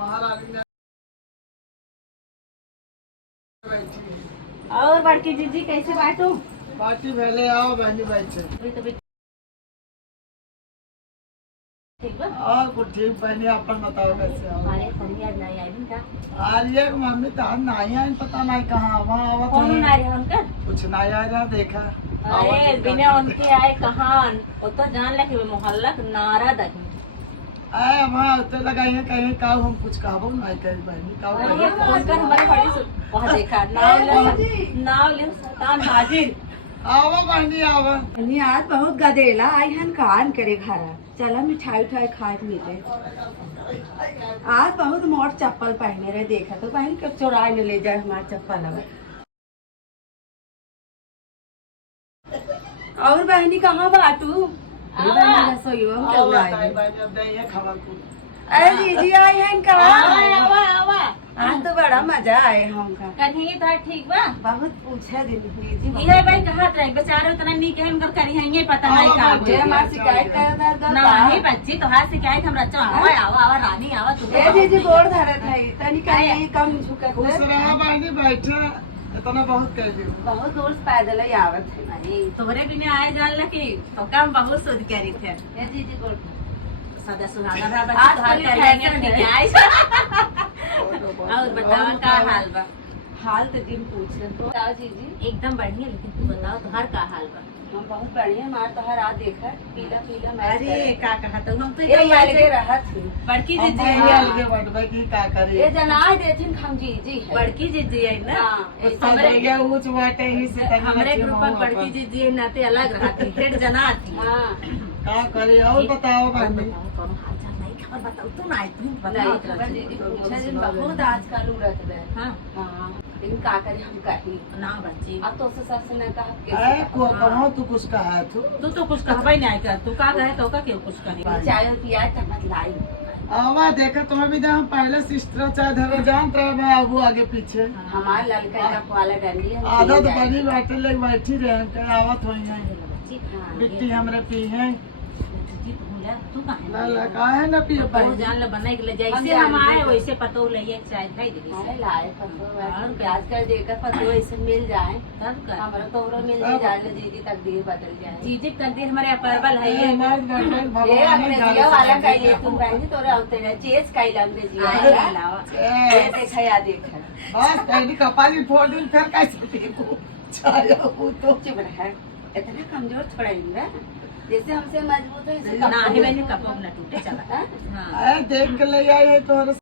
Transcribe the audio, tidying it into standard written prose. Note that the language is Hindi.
महारानी ने और बड़की जीजी कैसे बाटू? पार्टी पहले आओ बहनी बैठे ठीक बा? और कुछ ठीक बहनी अपन बताओ कैसे आओ। अरे मम्मी आज नहीं आई का? आर्य मम्मी तो नहीं आई पता नहीं कहाँ वहाँ आवत कौन है। ना रहे उनका? कुछ नहीं आ रहा देखा अरे बिना उनके आए कहाँ? वो तो जान ले कि मोहल्ला का नारा दही। आए वहाँ तो लगाई है कहीं का हम कुछ कहबो नहीं कही बहनी का अरे फोन कर हमारे बड़ी से वहाँ देखा नाव ले सतान हाजिर। आओ बहनी आओ। आज बहुत गदेला आई हन कान करे घरा चला मिठाई उठाई खाए मिले। आज बहुत मोट चप्पल पहने रहे देखा तो बहन कब चुराए न ले जाए हमारा चप्पल अब। और बहनी कहाँ बाटू? रसोई में क्यों आई? अरे दीदी आई है कहाँ? आज तो बड़ा मजा आए हमका। कन्हैया तो ठीक बा? बहुत पूछे दिन दीदी ये भाई कहाँ रहे बेचारे उतना नहीं कहे उनका करिए पता नहीं का जे हमार शिकायत कर दर नहीं बच्ची तो हाथ शिकायत हम रचो आवा आवा रानी आवा तू ए दीदी गोड़ धरत है तनी कहीं कम झुकत खुश है। रहा बहनी बैठे इतना बहुत कह दियो। बहुत दूर से पैदल ही आवत है। अरे तोहरे बिना आए जान लकी तो काम बहुत सोच करी थे ए दीदी गोड़ सदा सुहाना रहा बच्ची तो हाल करेंगे नहीं आए और बताओ का हाल बा? हाल तो दिन पूछ रहे बताओ दीदी। एकदम बढ़िया लेकिन तू बताओ तुम्हार का हाल बा? हम बहुत बढ़िया मार तो हर रात देखा पीला पीला मैच अरे का कहा तो हम तो ये अलगे रहत थी। बड़की हम जीजी बहनी है अलगे बैठबे की का करी। ये जनाए देथिन हम जी है। बड़की जीजी है ना हां हमरे ये ऊंच बाटे ही से तनी हमरे अच्छी ग्रुप महू में बड़की अपन। जीजी है नाते अलग रहती हेड जना थी हां का करी और बताओ बहनी। कौन हाल चाल नहीं खबर बताओ तू ना तुम नहीं बताओ खबर दीदी पूछा दिन बहुत आजकल उड़त है। हां हां लेकिन का करे हम कही ना बच्ची अब तो से सास ने कहा अरे को कहो तू कुछ कहा तू। तू तो कुछ कहबे नहीं कर तू का कहे तो का क्यों कुछ कहे चाय पिया तक लाई आवा देखा तुम्हें भी जहाँ पहले सिस्टर चाहे धरो जान रहे मैं आगू आगे पीछे हमार लड़का का पाला डंडी है आदत बनी बैठे ले बैठी रहे कहीं आवत हुई है बच्ची मिट्टी हमरे पी है जी भूला तू कहे ना लगा है ना पी बहुत जान ले बनाई के ले जैसे हम आए वैसे पतो ले एक चाय खाई दे अरे लाए पतो प्याज कर देकर पतो ऐसे मिल जाए तब कर हमारा तोरो मिल जाए दीदी तकदीर बदल जाए। चीजें तकदीर हमारे अपर्बल है ये ये भगवान ने अंग्रेजिया वाला कहिए तुम बहनी तोरे आउते रहे चेस कइल अंग्रेजिया वाला ये देखा या देखा बस कहीं कपाली फोड़ दी फिर कैसे पीकू चाय वो तो चुप रहा इतना कमजोर थोड़ा ही है जैसे हमसे मजबूत है ना ही मैंने कपड़ा न टूटे चला हाँ? हाँ देख के ले आई है तो